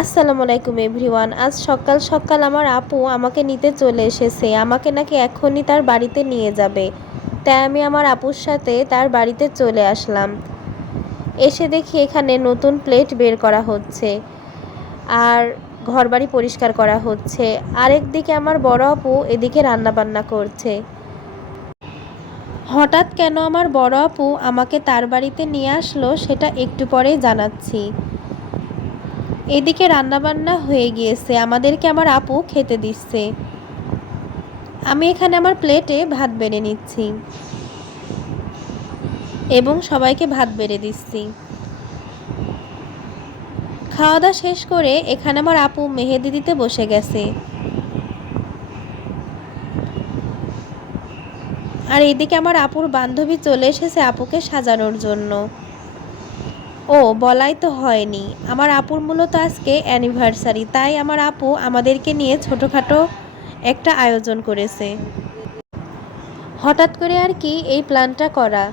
আসসালামু আলাইকুম এভরিওয়ান। আজ সকাল সকাল আমার আপু আমাকে নিতে চলে এসেছে। আমাকে নাকি এক্ষুনি তার বাড়িতে নিয়ে যাবে। তাই আমি আমার আপুর সাথে তার বাড়িতে চলে আসলাম। এসে দেখি এখানে নতুন প্লেট বের করা হচ্ছে আর ঘরবাড়ি পরিষ্কার করা হচ্ছে। আরেকদিকে আমার বড় আপু এদিকে রান্নাবান্না করছে। হঠাৎ কেন আমার বড় আপু আমাকে তার বাড়িতে নিয়ে আসলো সেটা একটু পরেই জানাচ্ছি। এদিকে রান্নাবান্না হয়ে গিয়েছে, আমাদেরকে আমার আপু খেতে দিচ্ছে। আমি এখানে আমার প্লেটে ভাত বেড়ে নিচ্ছি এবং সবাইকে ভাত বেড়ে দিচ্ছি। খাওয়া দাওয়া শেষ করে এখানে আমার আপু মেহেদি দিতে বসে গেছে। আর এদিকে আমার আপুর বান্ধবী চলে এসেছে আপুকে সাজানোর জন্য। ও বলাই তো হয়নি, আমার আপুর মূলত আজকে অ্যানিভার্সারি, তাই আমার আপু আমাদেরকে নিয়ে ছোটোখাটো একটা আয়োজন করেছে। হঠাৎ করে আর কি এই প্ল্যানটা করা।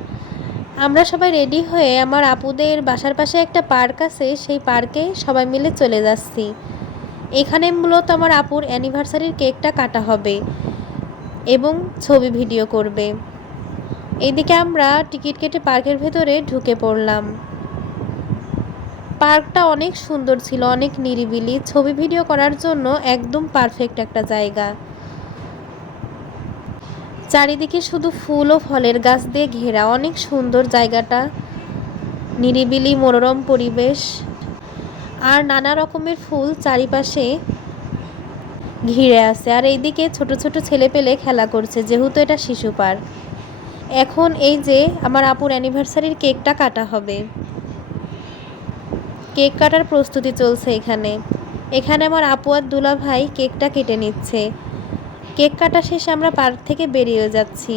আমরা সবাই রেডি হয়ে আমার আপুদের বাসার পাশে একটা পার্ক আছে, সেই পার্কে সবাই মিলে চলে যাচ্ছি। এখানে মূলত আমার আপুর অ্যানিভার্সারির কেকটা কাটা হবে এবং ছবি ভিডিও করবে। এইদিকে আমরা টিকিট কেটে পার্কের ভেতরে ঢুকে পড়লাম। পার্কটা অনেক সুন্দর ছিল, অনেক নিরিবিলি, ছবি ভিডিও করার জন্য একদম পারফেক্ট একটা জায়গা। চারিদিকে শুধু ফুল ও ফলের গাছ দিয়ে ঘেরা, অনেক সুন্দর জায়গাটা, নিরিবিলি মনোরম পরিবেশ আর নানা রকমের ফুল চারিপাশে ঘিরে আছে। আর এইদিকে ছোট ছোট ছেলেপেলে খেলা করছে, যেহেতু এটা শিশু পার্ক। এখন এই যে আমার আপুর অ্যানিভার্সারির কেকটা কাটা হবে, কেক কাটার প্রস্তুতি চলছে। এখানে আমার আপু আর দুলা ভাই কেকটা কেটে নিচ্ছে। কেক কাটা শেষে আমরা পার্ক থেকে বেরিয়ে যাচ্ছি।